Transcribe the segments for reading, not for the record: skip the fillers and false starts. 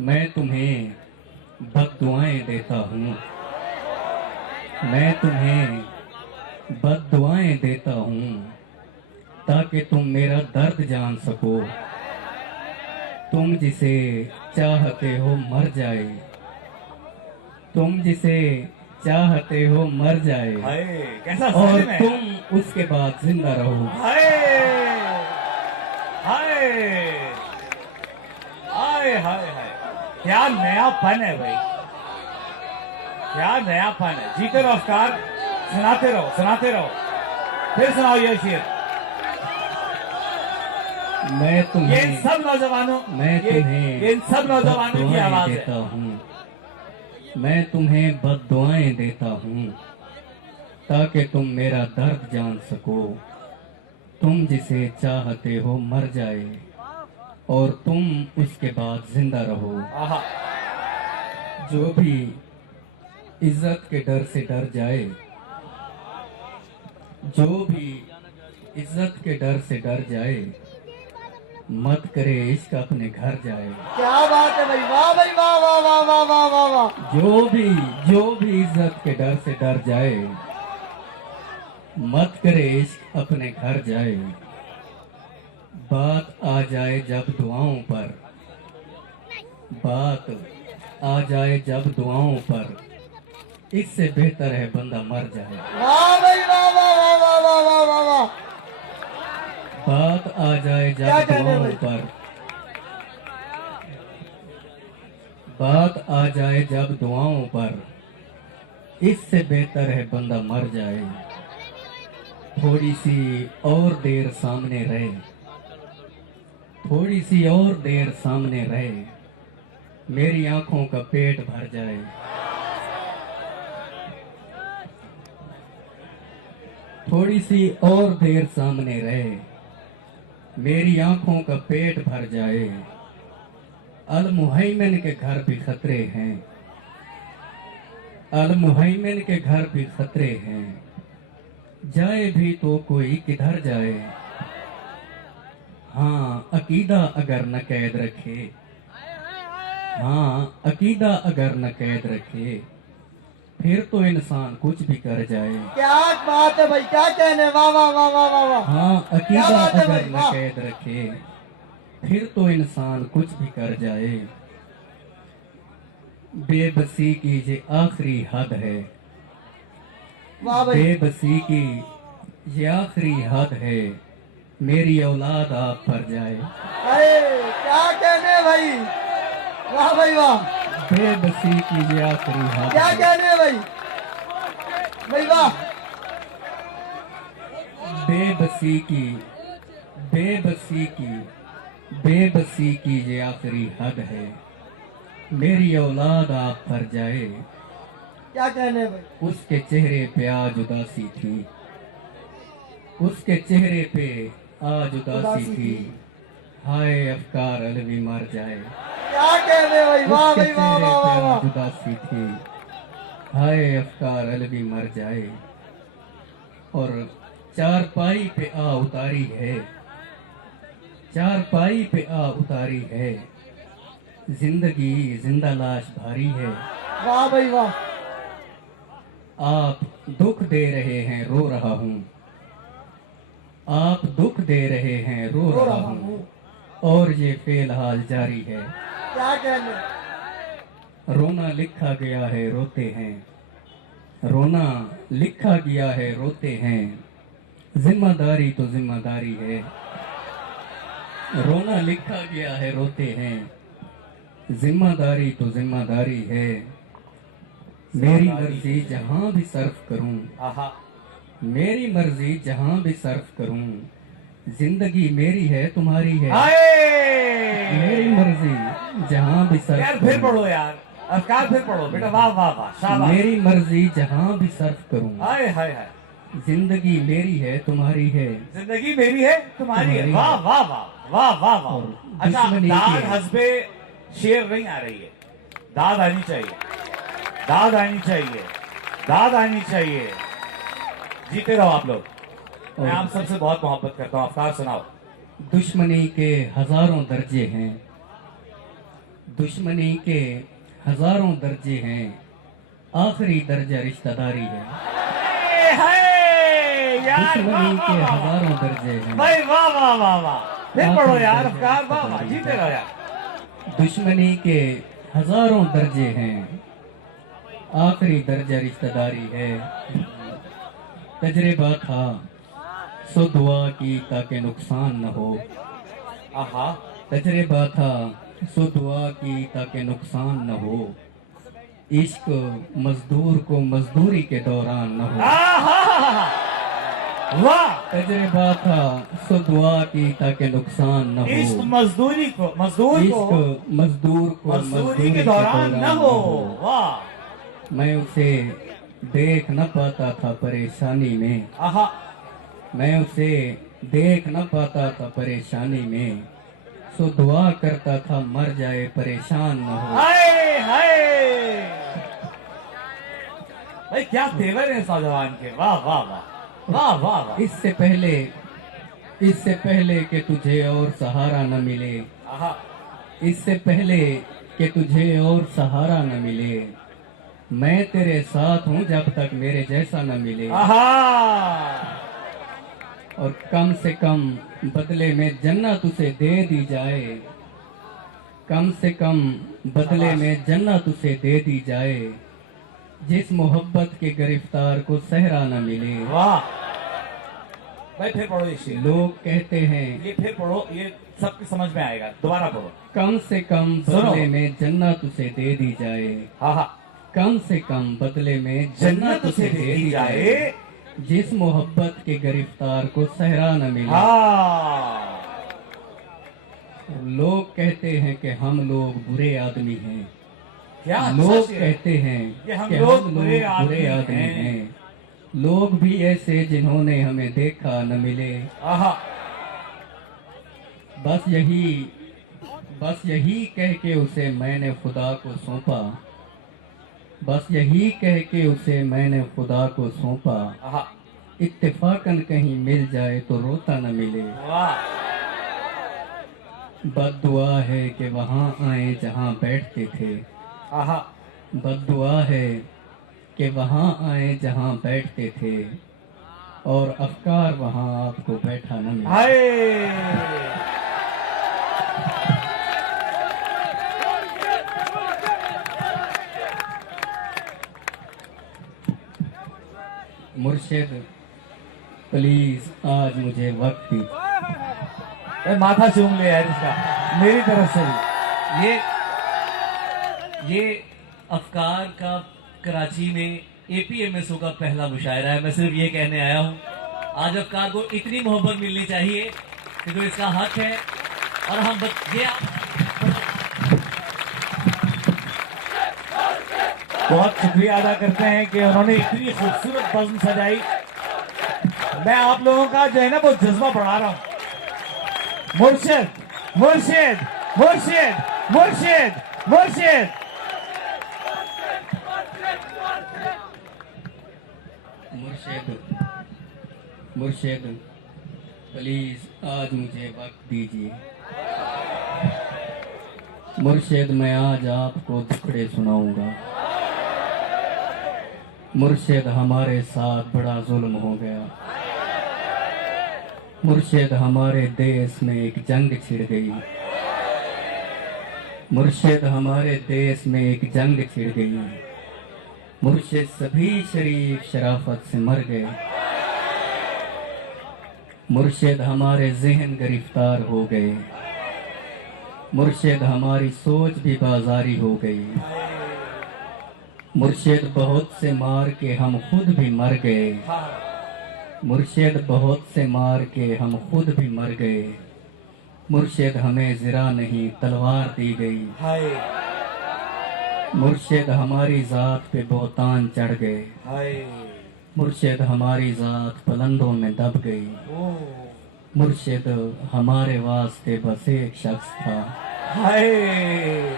मैं तुम्हें बद्दुआएं देता हूँ, मैं तुम्हें बद्दुआएं देता हूँ, ताकि तुम मेरा दर्द जान सको। तुम जिसे चाहते हो मर जाए, तुम जिसे चाहते हो मर जाए, हाय कैसा और सच में। तुम उसके बाद जिंदा रहो। हाय हाय हाय हाय हाय, क्या नयापन है भाई, क्या नयापन है। जीते रहो अफ्तार, सुनाते रहो सुनाते रहो। फिर सुनाओ ये शेर। मैं तुम्हें ये इन सब नौजवानों, मैं तुम्हें ये इन सब नौजवानों की बद्दुआएं आवाज देता है। हूँ, मैं तुम्हें बद्दुआएं देता हूँ, ताकि तुम मेरा दर्द जान सको। तुम जिसे चाहते हो मर जाए, और तुम उसके बाद जिंदा रहो। आहा, जो भी इज्जत के डर से डर जाए, जो भी इज्जत के डर से डर जाए, मत करे इश्क अपने घर जाए। क्या बात है भाई, वाह भाई, वाह वाह वाह वाह वाह वाह वाह। जो भी इज्जत के डर से डर जाए, मत करे इश्क अपने घर जाए। बात आ जाए जब दुआओं पर, बात आ जाए जब दुआओं पर, इससे बेहतर है बंदा मर जाए। वाह भाई, वाह वाह वाह वाह वाह वाह वाह वाह। बात आ जाए क्या जब कहने दुआओं भाई? पर, बात आ जाए जब दुआओं पर, इससे बेहतर है बंदा मर जाए। थोड़ी सी और देर सामने रहे, थोड़ी सी और देर सामने रहे, मेरी आंखों का पेट भर जाए। थोड़ी सी और देर सामने रहे, मेरी आंखों का पेट भर जाए। अल मुहैमिन के घर भी खतरे हैं, अल मुहैमिन के घर भी खतरे हैं, जाए भी तो कोई किधर जाए। हाँ अकीदा अगर न कैद रखे, हाँ अकीदा अगर न कैद रखे, फिर तो इंसान कुछ भी कर जाए। क्या बात है भाई, क्या कहने, वाह वाह वाह वाह वाह वाह। हाँ क्या अकीदा बात है अगर भाई, न वाह। कैद रखे, फिर तो इंसान कुछ भी कर जाए। बेबसी की ये आखिरी हद है, वाह भाई, बेबसी की ये आखिरी हद है, मेरी औलाद आप पर जाए। अरे क्या कहने भाई, वाह भाई वाह। बेबसी की ये आखिरी हद क्या है, कहने भाई, भाई वाह। बेबसी की बेबसी की बेबसी की ये आखिरी हद है, मेरी औलाद आप पर जाए। क्या कहने भाई, उसके चेहरे पे आज उदासी थी, उसके चेहरे पे आज उदासी थी, हाय अफकार अलवी मर जाए। क्या कहने भाई, वाह उसके भाई, वाह चेहरे वाह पे वाह वाह। आज उदासी थी, हाय अफकार अलवी मर जाए। और चारपाई पे आ उतारी है, चारपाई पे आ उतारी है, जिंदगी जिंदा लाश भारी है। वाह भाई वाह। आप दुख दे रहे हैं रो रहा हूँ, आप दुख दे रहे हैं रो रहा हूँ, और ये फिलहाल जारी है। क्या कहने, रोना लिखा गया है रोते हैं, रोना लिखा गया है रोते हैं, जिम्मेदारी तो जिम्मेदारी है। रोना लिखा गया है रोते हैं, जिम्मेदारी तो जिम्मेदारी है। मेरी मर्जी जहां भी सर्फ करूं, आहा, मेरी मर्जी जहां भी सर्फ करूं, जिंदगी मेरी है तुम्हारी है। हाय मेरी मर्जी जहां भी यार, सर्फ फिर करूं, पढ़ो यार अफ्तार, फिर पढ़ो बेटा, वाह वाह वाह, शाबाश। मेरी मर्जी जहां भी सर्फ करूं, हाय हाय हाय, जिंदगी मेरी है तुम्हारी है। जिंदगी मेरी है तुम्हारी है, तुम्हारी वाह है। वाह वाह वाह वाह वाह। और अच्छा, दुश्मनी दाद की- हसबे शेर नहीं आ रही है, दाद आनी चाहिए, दाद आनी चाहिए, दाद आनी चाहिए। जीते रहो आप लोग, मैं आप सबसे बहुत मोहब्बत करता हूँ। अफ्तार सुनाओ। दुश्मनी के हजारों दर्जे हैं, दुश्मनी के हजारों दर्जे हैं, आखिरी दर्जा रिश्तेदारी है। हाय यार, दुश्मनी वाह, के वाह, वाह, हजारों दर्जे हैं, भाई वाह वाह वाह वाह, फिर पढ़ो यार आखिरी अफकार, दर्जा वाह वाह, रिश्तेदारी जीते है। रहो यार। दुश्मनी के हजारों दर्जे हैं, आखिरी दर्जा रिश्तेदारी है। तजर्बा था सो दुआ की ताकि नुकसान न हो, आहा, तजर्बा था सो दुआ की ताकि नुकसान न हो, इश्क मजदूर को मजदूरी के दौरान न हो। आहा, वाह, तजर्बा था सो दुआ की ताकि नुकसान न इश्क हो, मजदूरी को, मजदूर इश्क को मजदूर को मजदूरी के दौरान न हो। वाह, मैं उसे देख न पाता था परेशानी में, आहा, मैं उसे देख न पाता था परेशानी में, सो दुआ करता था मर जाए परेशान न हो। हाय हाय, भाई क्या तेवर है इस नौजवान के, वाह वाह वाह वाह वाह वाह, इससे पहले कि तुझे और सहारा न मिले, आहा, इससे पहले कि तुझे और सहारा न मिले, मैं तेरे साथ हूँ जब तक मेरे जैसा न मिले, आहा, और कम से कम बदले में जन्नत उसे दे दी जाए, कम से कम बदले में जन्नत उसे दे दी जाए, जिस मोहब्बत के गिरफ्तार को सहरा न मिले। वाह, भाई फिर पढ़ो ये शेर, लोग कहते हैं ये फिर पढ़ो, ये सबकी समझ में आएगा, दोबारा पढ़ो। कम से कम सुनो। बदले में जन्नत उसे दे दी जाए, आहा, कम से कम बदले में जन्नत उसे दे दी जाए, जिस मोहब्बत के गिरफ्तार को सहरा न मिले। हाँ, लोग कहते हैं कि हम लोग बुरे आदमी हैं, क्या अच्छा लोग शेर। कहते हैं कि हम कि लोग बुरे बुरे आदमी आदमी हैं। हैं, लोग भी ऐसे जिन्होंने हमें देखा न मिले। आहा, बस यही कह के उसे मैंने खुदा को सौंपा, बस यही कह के उसे मैंने खुदा को सौंपा, आहा, इत्तेफाकन कहीं मिल जाए तो रोता न मिले। वाह, बद्दुआ है कि वहां आए जहां बैठते थे, आहा, बद्दुआ है कि वहां आए जहां बैठते थे, और अफकार वहां आपको बैठा न मिले। हाय, मुर्शिद प्लीज आज मुझे वक्त दी। भाई माथा चूम ले यार इसका, मेरी तरफ से भी। ये अफकार का कराची में एपीएमएसओ का पहला मुशायरा है। मैं सिर्फ ये कहने आया हूँ, आज अफकार को इतनी मोहब्बत मिलनी चाहिए कि जो इसका हक है। और हम ये बहुत शुक्रिया अदा करते हैं कि उन्होंने इतनी खूबसूरत बज़्म सजाई। मैं आप लोगों का जो है ना वो जज्बा बढ़ा रहा हूँ। मुर्शिद, मुर्शिद, मुर्शिद, मुर्शिद, मुर्शिद। मुर्शिद प्लीज आज मुझे वक्त दीजिए। मुर्शिद मैं आज आपको दुखड़े सुनाऊंगा। मुर्शिद हमारे साथ बड़ा जुल्म हो गया। मुर्शिद हमारे देश में एक जंग छिड़ गई। मुर्शिद हमारे देश में एक जंग छिड़ गई। मुर्शिद सभी शरीफ शराफत से मर गए। मुर्शिद हमारे जहन गिरफ्तार हो गए। मुर्शिद हमारी सोच भी बाजारी हो गई। मुर्शिद बहुत से मार के हम खुद भी मर गए। मुर्शिद बहुत से मार के हम खुद भी मर गए। मुर्शिद हमें ज़रा नहीं तलवार दी गई। हाय, मुर्शिद हमारी जात पे बोतान चढ़ गए। हाय, मुर्शिद हमारी जात पलंदों में दब गई। ओ, मुर्शिद हमारे वास्ते बस एक शख्स था। हाय,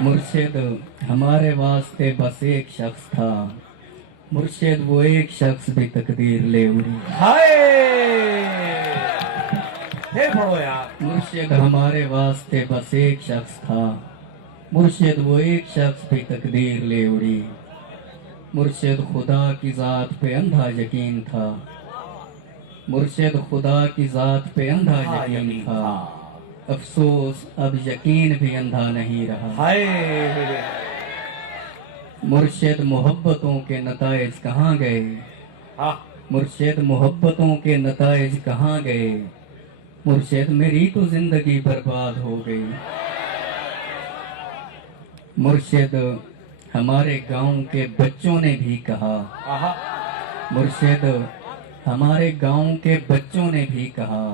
मुर्शिद हमारे वास्ते बस एक शख्स था। मुर्शिद वो एक शख्स भी तकदीर ले उड़ी। हाय। फिर पढ़ो यार। मुर्शिद हमारे वास्ते बस एक शख्स था। मुर्शिद वो एक शख्स भी तकदीर ले उड़ी। मुर्शिद खुदा की जात पे अंधा यकीन था। मुर्शिद खुदा की जात पे अंधा यकीन था। अफसोस अब यकीन भी अंधा नहीं रहा। हाय मुर्शिद मोहब्बतों के नताइज कहाँ गए? हाँ मुर्शिद मोहब्बतों के नताइज कहाँ गए? मुर्शिद मेरी तो जिंदगी बर्बाद हो गई। मुर्शिद हमारे गांव के बच्चों ने भी कहा। आहा मुर्शिद हमारे गांव के बच्चों ने भी कहा,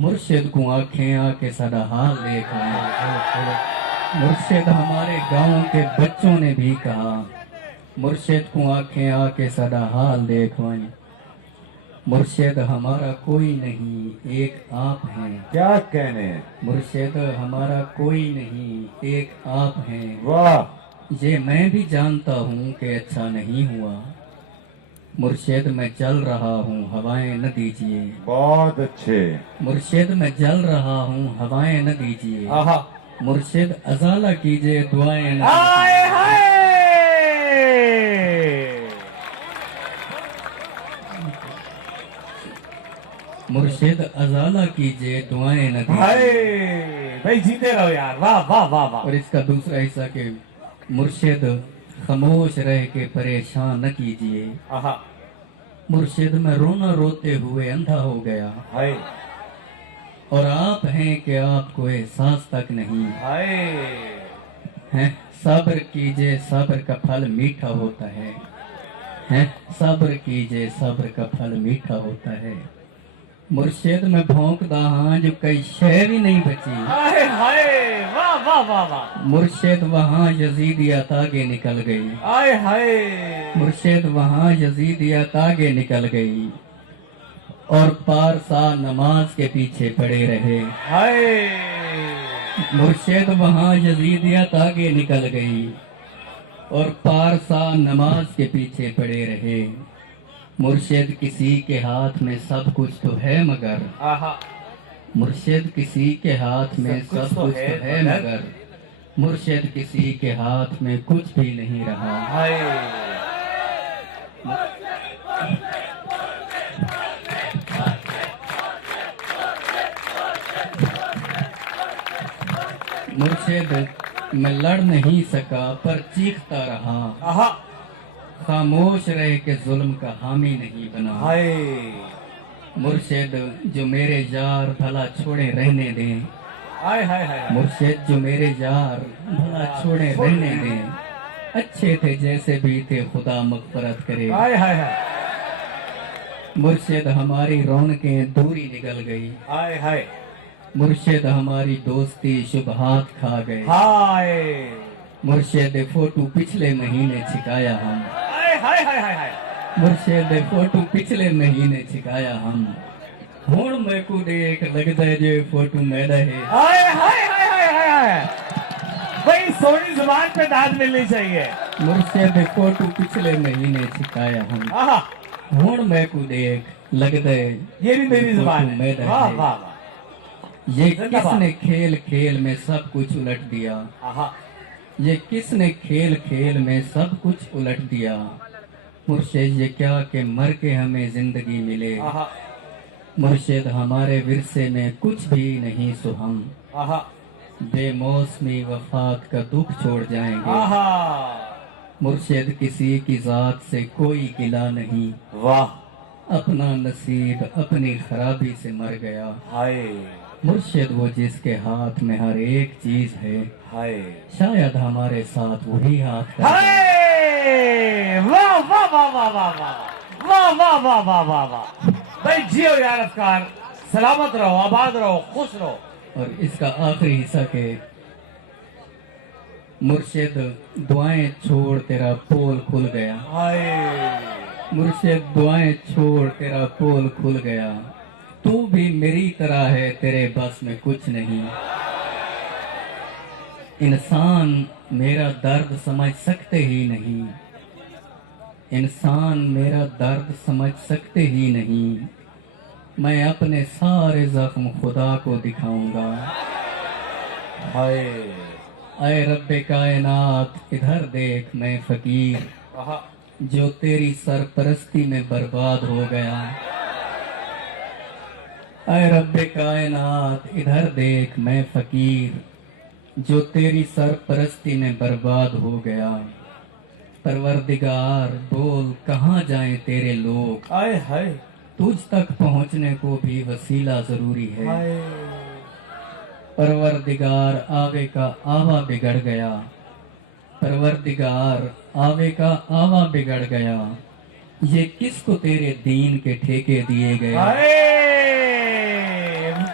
मुर्शिद को आंखें आके सदा हाल देख आए। मुर्शिद हमारे गांव के बच्चों ने भी कहा, मुर्शिद को आंखें आके सदा हाल देख आए। मुर्शिद हमारा कोई नहीं एक आप हैं। क्या कहने हैं। मुर्शिद हमारा कोई नहीं एक आप हैं। वाह ये मैं भी जानता हूँ कि अच्छा नहीं हुआ। मुर्शिद मैं जल रहा हूँ हवाएं न दीजिए। बहुत अच्छे। मुर्शिद मैं जल रहा हूँ हवाएं न दीजिए। आहा मुर्शिद अजाला कीजिए दुआएं न हाय दीजिए। हाय मुर्शिद अजाला कीजिए दुआएं न हाय दीजिए। भाई जीते रहो यार। वाह वाह वाह वाह। और इसका दूसरा हिस्सा के मुर्शिद खामोश रह के परेशान न कीजिए। आहा मुर्शिद मैं रोना रोते हुए अंधा हो गया हाय और आप हैं कि आपको एहसास तक नहीं हाय है। सब्र कीजिए सब्र का फल मीठा होता है। सब्र कीजिए सब्र का फल मीठा होता है। मुर्शिद में भौंकदा हाँ जो कई शय भी नहीं बची। हाय हाय वाह वाह वाह वाह। मुर्शिद वहाँ यजीदिया तागे निकल गई। हाय हाय मुर्शिद वहाँ यजीदिया तागे निकल गई और पारसा नमाज के पीछे पड़े रहे। हाय मुर्शिद वहाँ यजीदिया तागे निकल गई और पारसा नमाज के पीछे पड़े रहे। मुर्शिद किसी के हाथ में सब कुछ तो है मगर आहा मुर्शिद किसी के हाथ में सब कुछ सब तो कुछ है तो है मगर मुर्शिद किसी के हाथ में कुछ भी नहीं रहा। हाय मुर्शिद मैं लड़ नहीं सका पर चीखता रहा। आहा खामोश रह के जुल्म का हामी नहीं बना। हाय मुर्शिद जो मेरे यार भला छोड़े रहने दें। हाय हाय हाय मुर्शिद जो मेरे यार भला छोड़े रहने दें। अच्छे थे जैसे भी थे खुदा मगफरत करे। हाय हाय हाय मुर्शिद हमारी रौनकें दूरी निकल गई। हाय हाय मुर्शिद हमारी दोस्ती शुबहात खा गए। हाय मुर्शिद फोटो पिछले महीने छिकाया हम। हाय हाय हाय हाय मुर्शिद फोटो पिछले महीने छिकाया हम। हुण मैं को देख लगता है जो फोटो मेरा है। हाय हाय हाय हाय हाय हाय भाई सोनी जुबान पे दाद मिलनी चाहिए। मुर्शिद फोटो पिछले महीने छिकाया हम। आहा हुण मैं को देख लगता है ये भी मेरी जुबान है। मेरा वाह है। वाह वाह। ये जिंदाबाद। किसने खेल खेल में सब कुछ उलट दिया। आहा ये किसने खेल खेल में सब कुछ उलट दिया। मुर्शिद ये क्या कि मर के हमें जिंदगी मिले। आहा मुर्शिद हमारे विरसे में कुछ भी नहीं सो हम आहा बेमौसमी वफात का दुख छोड़ जाएंगे। आहा मुर्शिद किसी की जात से कोई गिला नहीं। वाह अपना नसीब अपनी खराबी से मर गया। हाय मुर्शिद वो जिसके हाथ में हर एक चीज है। हाय शायद हमारे साथ वही हाथ है। हाय वाह वाह वाह वाह वाह वाह वाह वाह वाह वाह वाह वाह भाई जियो यार अफकार। सलामत रहो आबाद रहो खुश रहो। और इसका आखिरी हिस्सा के मुर्शिद दुआएं छोड़ तेरा पोल खुल गया। हाय मुर्शिद दुआएं छोड़ तेरा पोल खुल गया। तू भी मेरी तरह है तेरे बस में कुछ नहीं। इंसान मेरा दर्द समझ सकते ही नहीं। इंसान मेरा दर्द समझ सकते ही नहीं। मैं अपने सारे जख्म खुदा को दिखाऊंगा। हाय अय रब्बे कायनात इधर देख मैं फकीर आहा, जो तेरी सरपरस्ती में बर्बाद हो गया। अय रब्बे कायनात इधर देख मैं फकीर जो तेरी सरपरस्ती में बर्बाद हो गया। परवरदिगार बोल कहाँ जाएं तेरे लोग, आए हाय तुझ तक पहुँचने को भी वसीला जरूरी है। हाय। परवरदिगार आवे का आवा बिगड़ गया, परवरदिगार आवे का आवा बिगड़ गया। ये किसको तेरे दीन के ठेके दिए गए। हाय,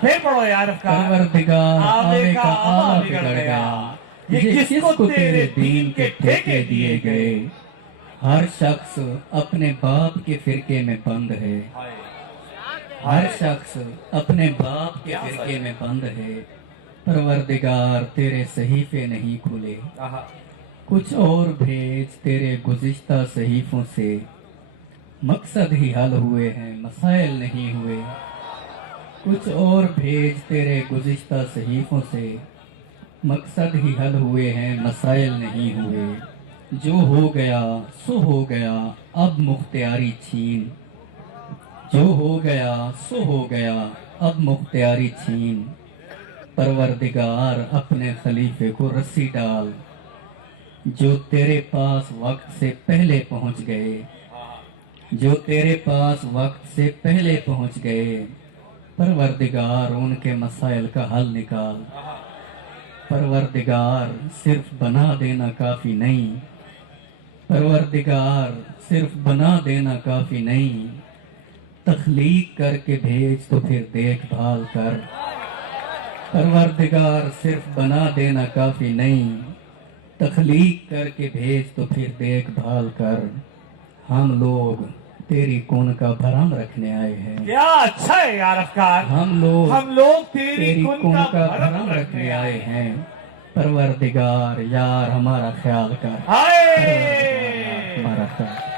फिर पढ़ो यार अफ्कार। परवरदिगार आवे का आवा बिगड़ गया। ये किसको तेरे दीन के ठेके दिए गए। हर शख्स अपने बाप के फिरके में बंद है, हाय, हर शख्स अपने बाप के फिरके में बंद है। परवरदिगार तेरे सहीफे नहीं खुले, आहा, कुछ और भेज तेरे गुज़िश्ता सहीफों से। मकसद ही हल हुए हैं मसाइल नहीं हुए, कुछ और भेज तेरे गुज़िश्ता सहीफों से। मकसद ही हल हुए हैं मसाइल नहीं हुए। जो हो गया सो हो गया अब मुख्तियारी छीन, जो हो गया सो हो गया अब मुख्तियारी छीन। परवरदिगार अपने खलीफे को रस्सी डाल, जो तेरे पास वक्त से पहले पहुंच गए, जो तेरे पास वक्त से पहले पहुंच गए। परवरदिगार उनके मसाइल का हल निकाल। परवरदिगार सिर्फ बना देना काफी नहीं, परवरदिगार सिर्फ बना देना काफी नहीं। तख्लीक करके भेज तो फिर देखभाल कर। परवरदिगार सिर्फ बना देना काफी नहीं, तख्लीक करके भेज तो फिर देखभाल कर। हम लोग तेरी कौन का भरम रखने आए हैं। क्या अच्छा है यार अफ्कार। हम लोग तेरी कौन कुन का भरम रखने आए हैं। परवरदिगार यार हमारा ख्याल कर, हाय। परवरदिगार हमारा ख्याल कर।